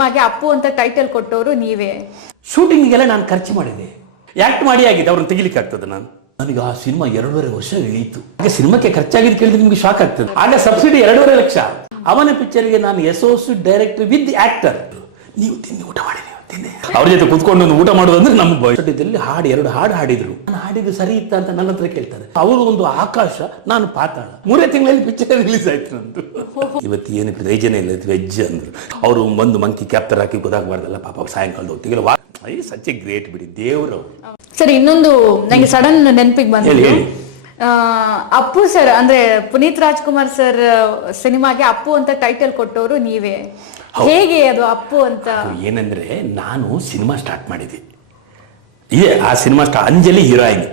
ಸಿನಿಮಾಗೆ ಅಪ್ಪು ಅಂತ ಟೈಟಲ್ ಕೊಟ್ಟವರು ನೀವೇ. ಶೂಟಿಂಗಿಗೆಲ್ಲ ನಾನು ಖರ್ಚು ಮಾಡಿದೆ. ಆಕ್ಟ್ ಮಾಡಿ ಆಗಿದೆ ಅವ್ರನ್ನ ತೆಗಿಲಿಕ್ಕೆ ಆಗ್ತದೆ ನಾನು. ನನಗೆ ಆ ಸಿನಿಮಾ ಎರಡೂವರೆ ವರ್ಷ ಇಳೀತು ಆಗ ಸಿನಿಮಾಕ್ಕೆ ಖರ್ಚಾಗಿದ್ದು ಕೇಳಿದ್ರೆ ನಿಮ್ಗೆ ಶಾಕ್ ಆಗ್ತದೆ. ಆಗ ಸಬ್ಸಿಡಿ ಎರಡೂವರೆ ಲಕ್ಷ. ಅವನ ಪಿಕ್ಚರ್ಗೆ ನಾನು ಎಸೋಸು ಡೈರೆಕ್ಟರ್ ವಿತ್ ಆಕ್ಟರ್ ನೀವು ತಿಂದು ಊಟ ಮಾಡಿದೆ. ಅವ್ರ ಜೊತೆ ಕುತ್ಕೊಂಡು ಒಂದು ಊಟ ಮಾಡೋದಂದ್ರೆ ನಮ್ಮ ಭವಿಷ್ಯದಲ್ಲಿ ಹಾಡು ಎರಡು ಹಾಡು ಹಾಡಿದ್ರು. ನಾನು ಹಾಡಿದ್ದು ಸರಿ ಇತ್ತ ಅಂತ ನನ್ನ ಹತ್ರ ಕೇಳ್ತಾರೆ. ಅವರು ಒಂದು ಆಕಾಶ ನಾನು ಪಾತಾಳ. ಮೂರೇ ತಿಂಗಳಲ್ಲಿ ಪಿಕ್ಚರ್ ರಿಲೀಸ್ ಆಯ್ತು ನಂದು. ಇವತ್ತು ಏನು ಪ್ರಯೋಜನ ಇಲ್ಲ ವೆಜ್ ಅಂದ್ರು. ಅವರು ಒಂದು ಮಂಕಿ ಕ್ಯಾಪ್ಟರ್ ಹಾಕಿ ಗೊತ್ತಾಗಬಾರ್ದಲ್ಲ ಪಾಪ ಸಾಯಂಕಾಲದ ವಾ ಐ ಸಚ್ ಎ ಗ್ರೇಟ್ ಬಿಡಿ ದೇವರು ಸರಿ ಇನ್ನೊಂದು ನನಗೆ ಸಡನ್ ನೆನಪಿಗೆ ಹೇಳಿ, ಅಪ್ಪು ಸರ್ ಅಂದ್ರೆ ಪುನೀತ್ ರಾಜ್ಕುಮಾರ್ ಸರ್ ಸಿನಿಮಾಗೆ ಅಪ್ಪು ಅಂತ ಟೈಟಲ್ ಕೊಟ್ಟವರು ನೀವೇ. ಹೇಗೆ ಅದು ಅಪ್ಪು ಅಂತ? ಏನಂದ್ರೆ ನಾನು ಸಿನಿಮಾ ಸ್ಟಾರ್ಟ್ ಮಾಡಿದೆ ಇದೆ ಆ ಸಿನಿಮಾ ಸ್ಟಾ ಅಂಜಲಿ ಹೀರೋಯಿನ್.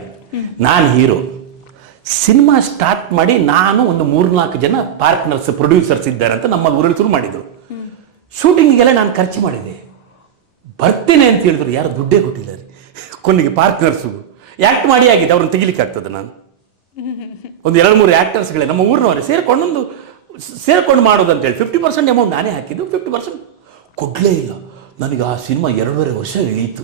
ನಾನು ಹೀರೋ. ಸಿನಿಮಾ ಸ್ಟಾರ್ಟ್ ಮಾಡಿ ನಾನು ಒಂದು ಮೂರ್ನಾಲ್ಕು ಜನ ಪಾರ್ಟ್ನರ್ಸ್ ಪ್ರೊಡ್ಯೂಸರ್ಸ್ ಇದ್ದಾರೆ ಅಂತ ನಮ್ಮ ಊರಲ್ಲಿ ಶುರು ಮಾಡಿದ್ರು. ಶೂಟಿಂಗಿಗೆಲ್ಲ ನಾನು ಖರ್ಚು ಮಾಡಿದೆ ಬರ್ತೇನೆ ಅಂತ ಹೇಳಿದ್ರು. ಯಾರು ದುಡ್ಡೇ ಕೊಟ್ಟಿಲ್ಲ ರೀ. ಕೊನೆಗೆ ಪಾರ್ಟ್ನರ್ಸು ಆ್ಯಕ್ಟ್ ಮಾಡಿ ಆಗಿದೆ ಅವ್ರನ್ನ ತೆಗಿಲಿಕ್ಕೆ ಆಗ್ತದೆ ನಾನು. ಒಂದು ಎರಡು ಮೂರು ಆ್ಯಕ್ಟರ್ಸ್ಗಳೇ ನಮ್ಮ ಊರಿನವರೇ ಸೇರ್ಕೊಂಡೊಂದು ಸೇರ್ಕೊಂಡು ಮಾಡೋದು ಅಂತೇಳಿ ಫಿಫ್ಟಿ ಪರ್ಸೆಂಟ್ ಅಮೌಂಟ್ ನಾನೇ ಹಾಕಿದ್ದು ಫಿಫ್ಟಿ ಪರ್ಸೆಂಟ್ ಕೊಡ್ಲೇ ಇಲ್ಲ. ನನಗೆ ಆ ಸಿನಿಮಾ ಎರಡೂವರೆ ವರ್ಷ ಇಳೀತು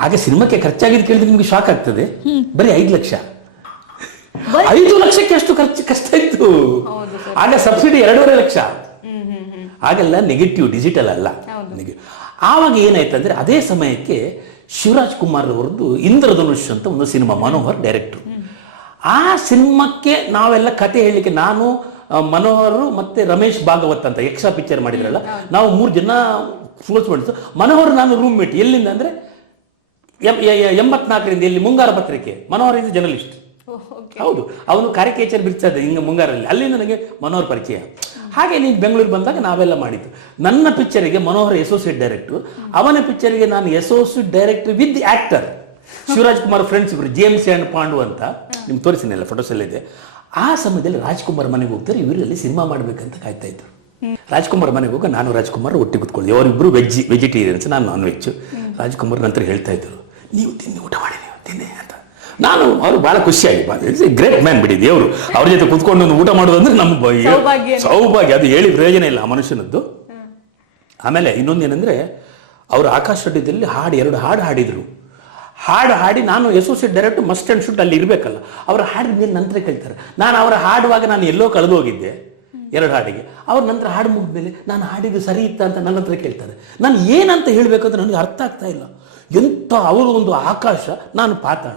ಹಾಗೆ ಸಿನಿಮಾಕ್ಕೆ ಖರ್ಚಾಗಿದ್ದು ಕೇಳಿದ್ರೆ ನಿಮ್ಗೆ ಶಾಕ್ ಆಗ್ತದೆ. ಬರೀ ಐದು ಲಕ್ಷ. ಐದು ಲಕ್ಷಕ್ಕೆ ಎಷ್ಟು ಖರ್ಚು ಕಷ್ಟ ಇತ್ತು. ಆಗ ಸಬ್ಸಿಡಿ ಎರಡೂವರೆ ಲಕ್ಷ. ಆಗೆಲ್ಲ ನೆಗೆಟಿವ್ ಡಿಜಿಟಲ್ ಅಲ್ಲ. ನನಗೆ ಆವಾಗ ಏನಾಯ್ತಂದ್ರೆ ಅದೇ ಸಮಯಕ್ಕೆ ಶಿವರಾಜ್ ಕುಮಾರ್ ಅವರದ್ದು ಇಂದ್ರಧನುಷ್ ಅಂತ ಒಂದು ಸಿನಿಮಾ ಮನೋಹರ್ ಡೈರೆಕ್ಟರ್ ಆ ಸಿನಿಮಾಕ್ಕೆ ನಾವೆಲ್ಲ ಕತೆ ಹೇಳಲಿಕ್ಕೆ ನಾನು ಮನೋಹರು ಮತ್ತೆ ರಮೇಶ್ ಭಾಗವತ್ ಅಂತ ಎಕ್ಸ್ಟ್ರಾ ಪಿಕ್ಚರ್ ಮಾಡಿದ್ರಲ್ಲ ನಾವು ಮೂರು ಜನ ಕ್ಲೋಸ್ ಮಾಡಿದ್ದು ಮನೋಹರ್ ನಾನು ರೂಮ್ ಮೇಟ್ ಎಲ್ಲಿಂದ ಅಂದ್ರೆ ಎಂಬತ್ನಾಲ್ಕರಿಂದ ಇಲ್ಲಿ ಮುಂಗಾರ ಪತ್ರಿಕೆ. ಮನೋಹರ್ ಇಸ್ ಜರ್ನಲಿಸ್ಟ್ ಹೌದು. ಅವನು ಕಾರ್ಯಕೇಚರ್ ಬಿಡ್ತಾ ಇದ್ದ ಹಿಂಗೆ ಮುಂಗಾರಲ್ಲಿ. ಅಲ್ಲಿಂದ ನನಗೆ ಮನೋಹರ್ ಪರಿಚಯ. ಹಾಗೆ ನೀನು ಬೆಂಗಳೂರು ಬಂದಾಗ ನಾವೆಲ್ಲ ಮಾಡಿದ್ದು. ನನ್ನ ಪಿಕ್ಚರಿಗೆ ಮನೋಹರ್ ಎಸೋಸಿಯೇಟ್ ಡೈರೆಕ್ಟರ್ ಅವನ ಪಿಕ್ಚರಿಗೆ ನಾನು associate director with actor Shivaraj Kumar friends ಇಬ್ರು ಜೇಮ್ಸ್ ಆ್ಯಂಡ್ ಪಾಂಡು ಅಂತ. ನಿಮ್ಗೆ ತೋರಿಸ್ತೀನಿ ಫೋಟೋಸ್ ಎಲ್ಲ ಇದೆ. ಆ ಸಮಯದಲ್ಲಿ ರಾಜ್ಕುಮಾರ್ ಮನೆಗೆ ಹೋಗ್ತಾರೆ ಇವರಲ್ಲಿ ಸಿನಿಮಾ ಮಾಡ್ಬೇಕಂತ ಕಾಯ್ತಾ ಇದ್ರು. ರಾಜ್ಕುಮಾರ್ ಮನೆಗೆ ಹೋಗ ನಾನು ರಾಜ್ಕುಮಾರ್ ಒಟ್ಟಿಗೆ ಕುತ್ಕೊಳ್ಳಿ. ಅವರಿಬ್ಬರು ವೆಜ್ ವೆಜಿಟೇರಿಯನ್ಸ್ ನಾನು ನಾನ್ ವೆಜ್ ರಾಜ್ಕುಮಾರ್ ನಂತರ ಹೇಳ್ತಾ ಇದ್ರು ನೀವು ತಿನ್ನಿ ಊಟ ಮಾಡಿ ನೀವು ತಿನ್ನಿ ಅಂತ. ನಾನು ಅವರು ಬಹಳ ಖುಷಿಯಾಗಿ ಗ್ರೇಟ್ ಮ್ಯಾನ್ ಬಿಡಿ ದೇವರು. ಅವ್ರ ಜೊತೆ ಕುತ್ಕೊಂಡು ಒಂದು ಊಟ ಮಾಡೋದಂದ್ರೆ ನಮ್ಮ ಸೌಭಾಗ್ಯ. ಸೌಭಾಗ್ಯ. ಅದು ಹೇಳಿ ಪ್ರಯೋಜನ ಇಲ್ಲ ಆ ಮನುಷ್ಯನದ್ದು. ಆಮೇಲೆ ಇನ್ನೊಂದೇನೆಂದ್ರೆ ಅವರು ಆಕಾಶ ರೆಡ್ಡಿದಲ್ಲಿ ಹಾಡು ಎರಡು ಹಾಡು ಹಾಡಿದ್ರು. ಹಾಡು ಹಾಡಿ ನಾನು associate director must and should ಅಲ್ಲಿ ಇರಬೇಕಲ್ಲ. ಅವರು ಹಾಡಿದ ನಂತರ ಕೇಳ್ತಾರೆ ನಾನು ಅವರ ಹಾಡುವಾಗ ನಾನು ಎಲ್ಲೋ ಕಳೆದು ಹೋಗಿದ್ದೆ ಎರಡು ಹಾಡಿಗೆ. ಅವ್ರ ನಂತರ ಹಾಡು ಮುಗಿದ್ಮೇಲೆ ನಾನು ಹಾಡಿದ್ದು ಸರಿ ಇತ್ತ ಅಂತ ನನ್ನ ಹತ್ರ ಕೇಳ್ತಾರೆ. ನಾನು ಏನಂತ ಹೇಳಬೇಕಂತ ನನಗೆ ಅರ್ಥ ಆಗ್ತಾ ಇಲ್ಲ. ಎಂಥ ಅವರು ಒಂದು ಆಕಾಶ ನಾನು ಪಾತಾಳ.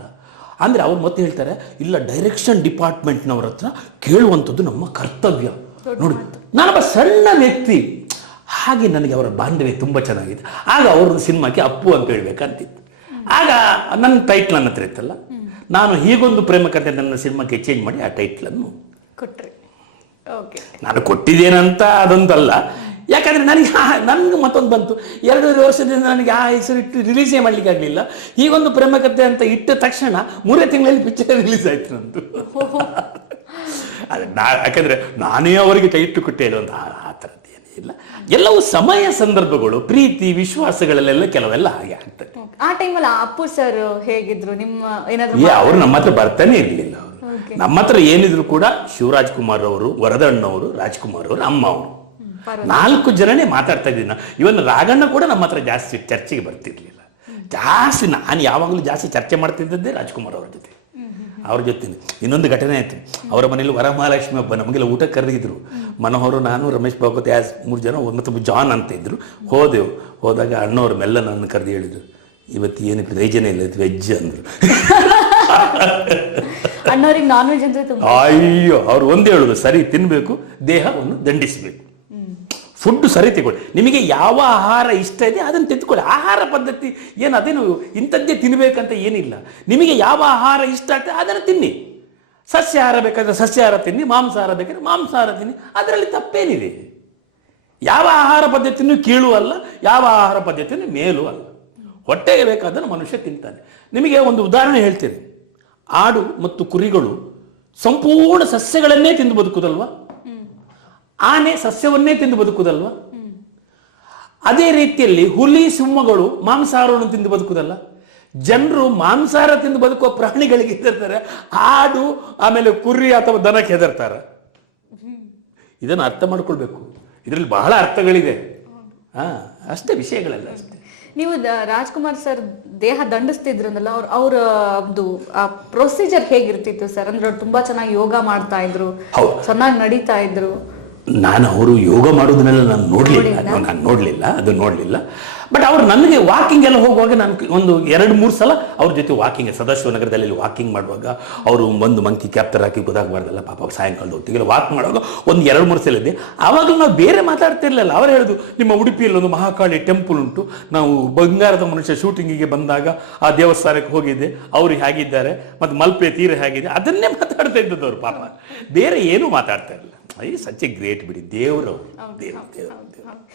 ಅಂದರೆ ಅವ್ರು ಮತ್ತೆ ಹೇಳ್ತಾರೆ ಇಲ್ಲ ಡೈರೆಕ್ಷನ್ ಡಿಪಾರ್ಟ್ಮೆಂಟ್ನವ್ರ ಹತ್ರ ಕೇಳುವಂಥದ್ದು ನಮ್ಮ ಕರ್ತವ್ಯ. ನೋಡಿ ನಾನೊಬ್ಬ ಸಣ್ಣ ವ್ಯಕ್ತಿ. ಹಾಗೆ ನನಗೆ ಅವರ ಬಾಂಧವ್ಯ ತುಂಬ ಚೆನ್ನಾಗಿತ್ತು ಆಗ ಅವ್ರದ್ದು ಸಿನಿಮಾಕ್ಕೆ ಅಪ್ಪು ಅಂತ ಹೇಳ್ಬೇಕಂತಿತ್ತು. ಆಗ ನನ್ನ ಟೈಟ್ಲ್ ನನ್ನ ಹತ್ರ ಇತ್ತಲ್ಲ? ನಾನು ಹೀಗೊಂದು ಪ್ರೇಮ ಕಥೆ ನನ್ನ ಸಿನಿಮಾಕ್ಕೆ ಚೇಂಜ್ ಮಾಡಿ ಆ ಟೈಟ್ಲನ್ನು ಕೊಟ್ಟರೆ ಓಕೆ ನಾನು ಕೊಟ್ಟಿದ್ದೇನಂತ ಅದೊಂದಲ್ಲ. ಯಾಕಂದ್ರೆ ನನಗೆ ನನಗೆ ಮತ್ತೊಂದು ಬಂತು. ಎರಡೂವರೆ ವರ್ಷದಿಂದ ನನಗೆ ಆ ಹೆಸರು ಇಟ್ಟು ರಿಲೀಸೇ ಮಾಡ್ಲಿಕ್ಕೆ ಆಗಲಿಲ್ಲ. ಹೀಗೊಂದು ಪ್ರೇಮ ಕಥೆ ಅಂತ ಇಟ್ಟ ತಕ್ಷಣ ಮೂರೇ ತಿಂಗಳಲ್ಲಿ ಪಿಕ್ಚರ್ ರಿಲೀಸ್ ಆಯ್ತು ನಂದು. ಅದು ನಾ ಯಾಕಂದ್ರೆ ನಾನೇ ಅವರಿಗೆ ಟೈಟ್ ಕೊಟ್ಟೆ ಒಂದು ಆ ಥರದ್ದು. ಏನಿಲ್ಲ ಎಲ್ಲವೂ ಸಮಯ ಸಂದರ್ಭಗಳು ಪ್ರೀತಿ ವಿಶ್ವಾಸಗಳಲ್ಲೆಲ್ಲ ಕೆಲವೆಲ್ಲ ಹಾಗೆ ಆಗ್ತದೆ. ಆ ಟೈಮಲ್ಲಿ ಅಪ್ಪು ಸರ್ ಹೇಗಿದ್ರು? ನಿಮ್ಮ ಏನಾದ್ರು ಅವ್ರು ನಮ್ಮ ಹತ್ರ ಬರ್ತಾನೆ ಇರಲಿಲ್ಲ ಅವರು. ನಮ್ಮ ಹತ್ರ ಏನಿದ್ರು ಕೂಡ ಶಿವರಾಜ್ ಕುಮಾರ್ ಅವರು ವರದಣ್ಣವರು ರಾಜ್ಕುಮಾರ್ ಅವರು ಅಮ್ಮ ಅವರು. ನಾಲ್ಕು ಜನನೇ ಮಾತಾಡ್ತಾ ಇದ್ದೀನಿ. ಇವನ್ ರಾಗಣ್ಣ ಕೂಡ ನಮ್ಮ ಹತ್ರ ಜಾಸ್ತಿ ಚರ್ಚೆಗೆ ಬರ್ತಿರ್ಲಿಲ್ಲ. ಜಾಸ್ತಿ ನಾನು ಯಾವಾಗಲೂ ಜಾಸ್ತಿ ಚರ್ಚೆ ಮಾಡ್ತಿದ್ದದ್ದೇ ರಾಜ್ಕುಮಾರ್ ಅವ್ರ ಜೊತೆ. ಅವ್ರ ಜೊತೆ ಇನ್ನೊಂದು ಘಟನೆ ಆಯ್ತು. ಅವರ ಮನೇಲಿ ವರಮಹಾಲಕ್ಷ್ಮಿ ಹಬ್ಬ ನಮಗೆಲ್ಲ ಊಟ ಕರೆದಿದ್ರು. ಮನೋಹರು ನಾನು ರಮೇಶ್ ಭಾಗವತ್ ಆ್ಯಸ್ ಮೂರು ಜನ ಮತ್ತು ಜಾನ್ ಅಂತ ಇದ್ರು. ಹೋದೆವು. ಹೋದಾಗ ಅಣ್ಣವ್ರು ಮೆಲ್ಲ ನನ್ನ ಕರೆದು ಹೇಳಿದ್ರು. ಇವತ್ತು ಏನು ಪ್ರಯೋಜನ ಇಲ್ಲ ವೆಜ್ ಅಂದ್ರು. ಅಣ್ಣವ್ರಿಗೆ ನಾನ್ ವೆಜ್ ಅಂತ ಅಯ್ಯೋ ಅವ್ರು ಒಂದೇ ಹೇಳೋದು. ಸರಿ ತಿನ್ಬೇಕು. ದೇಹವನ್ನು ದಂಡಿಸಬೇಕು. ಫುಡ್ ಸರಿ ತಗೊಳ್ಳಿ. ನಿಮಗೆ ಯಾವ ಆಹಾರ ಇಷ್ಟ ಇದೆ ಅದನ್ನು ತೆಗೆದುಕೊಳ್ಳಿ. ಆಹಾರ ಪದ್ಧತಿ ಏನು, ಅದೇನು ಇಂಥದ್ದೇ ತಿನ್ನಬೇಕಂತ ಏನಿಲ್ಲ. ನಿಮಗೆ ಯಾವ ಆಹಾರ ಇಷ್ಟ ಆಗ್ತದೆ ಅದನ್ನು ತಿನ್ನಿ. ಸಸ್ಯಾಹಾರ ಬೇಕಾದರೆ ಸಸ್ಯಾಹಾರ ತಿನ್ನಿ, ಮಾಂಸಾಹಾರ ಬೇಕಾದರೆ ಮಾಂಸಾಹಾರ ತಿನ್ನಿ. ಅದರಲ್ಲಿ ತಪ್ಪೇನಿದೆ. ಯಾವ ಆಹಾರ ಪದ್ಧತಿಯನ್ನು ಕೀಳು ಅಲ್ಲ, ಯಾವ ಆಹಾರ ಪದ್ಧತಿಯನ್ನು ಮೇಲೂ ಅಲ್ಲ. ಹೊಟ್ಟೆಗೆ ಬೇಕಾದನ್ನು ಮನುಷ್ಯ ತಿಂತಾನೆ. ನಿಮಗೆ ಒಂದು ಉದಾಹರಣೆ ಹೇಳ್ತೀನಿ. ಆಡು ಮತ್ತು ಕುರಿಗಳು ಸಂಪೂರ್ಣ ಸಸ್ಯಗಳನ್ನೇ ತಿಂದು ಬದುಕುದಲ್ವಾ? ಆನೆ ಸಸ್ಯವನ್ನೇ ತಿಂದು ಬದುಕುದಲ್ವಾ? ಅದೇ ರೀತಿಯಲ್ಲಿ ಹುಲಿ ಸಿಂಹಗಳು ಮಾಂಸಾಹಾರವನ್ನು ತಿಂದು ಬದುಕುದಲ್ಲ? ಜನರು ಮಾಂಸಾಹಾರ ತಿಂದು ಬದುಕುವ ಪ್ರಾಣಿಗಳಿಗೆ ಹೆದರ್ತಾರೆ ಆಡು ಆಮೇಲೆ ಕುರಿ ಅಥವಾ ದನಕ್ಕೆ ಹೆದರ್ತಾರೆ. ಇದನ್ನು ಅರ್ಥ ಮಾಡ್ಕೊಳ್ಬೇಕು. ಇದರಲ್ಲಿ ಬಹಳ ಅರ್ಥಗಳಿದೆ. ಹಾ ಅಷ್ಟೇ ವಿಷಯಗಳಲ್ಲ ಅಷ್ಟೇ. ನೀವು ರಾಜ್ಕುಮಾರ್ ಸರ್ ದೇಹ ದಂಡಿಸ್ತಿದ್ರಲ್ಲ ಅವ್ರ ಅವ್ರ ಒಂದು ಪ್ರೊಸೀಜರ್ ಹೇಗಿರ್ತಿತ್ತು ಸರ್? ಅಂದ್ರೆ ಅವ್ರು ತುಂಬಾ ಚೆನ್ನಾಗಿ ಯೋಗ ಮಾಡ್ತಾ ಇದ್ರು. ಚೆನ್ನಾಗಿ ನಡೀತಾ ಇದ್ರು. ನಾನು ಅವರು ಯೋಗ ಮಾಡೋದನ್ನೆಲ್ಲ ನಾನು ನೋಡಲಿಲ್ಲ. ನಾನು ನೋಡಲಿಲ್ಲ ಅದು ನೋಡಲಿಲ್ಲ. ಬಟ್ ಅವ್ರು ನನಗೆ ವಾಕಿಂಗ್ ಎಲ್ಲ ಹೋಗುವಾಗ ನಾನು ಒಂದು ಎರಡು ಮೂರು ಸಲ ಅವ್ರ ಜೊತೆ ವಾಕಿಂಗ್ ಸದಾಶಿವನಗರದಲ್ಲಿ ವಾಕಿಂಗ್ ಮಾಡುವಾಗ ಅವರು ಒಂದು ಮಂಕಿ ಕ್ಯಾಪ್ತರ್ ಹಾಕಿ ಗೊತ್ತಾಗಬಾರ್ದಲ್ಲ ಪಾಪ ಸಾಯಂಕಾಲದ ಹೊತ್ತಿಗೆ ವಾಕ್ ಮಾಡುವಾಗ ಒಂದು ಎರಡು ಮೂರು ಸಲ ಇದೆ ಆವಾಗಲೂ ನಾವು ಬೇರೆ ಮಾತಾಡ್ತಿರ್ಲಿಲ್ಲ. ಅವ್ರು ಹೇಳೋದು ನಿಮ್ಮ ಉಡುಪಿಯಲ್ಲಿ ಒಂದು ಮಹಾಕಾಳಿ ಟೆಂಪಲ್ ಉಂಟು. ನಾವು ಬಂಗಾರದ ಮನುಷ್ಯ ಶೂಟಿಂಗಿಗೆ ಬಂದಾಗ ಆ ದೇವಸ್ಥಾನಕ್ಕೆ ಹೋಗಿದ್ದೆ. ಅವರು ಹೇಗಿದ್ದಾರೆ ಮತ್ತು ಮಲ್ಪೆ ತೀರ ಹೇಗಿದೆ ಅದನ್ನೇ ಮಾತಾಡ್ತಾ ಇದ್ದದ್ದು ಅವರು ಪಾಪ. ಬೇರೆ ಏನೂ ಮಾತಾಡ್ತಾ ಇರಲಿಲ್ಲ. ಐ ಸಚ್ ಎ ಗ್ರೇಟ್ ಬಿಡಿ ದೇವರು ದೇವರು ದೇವರು.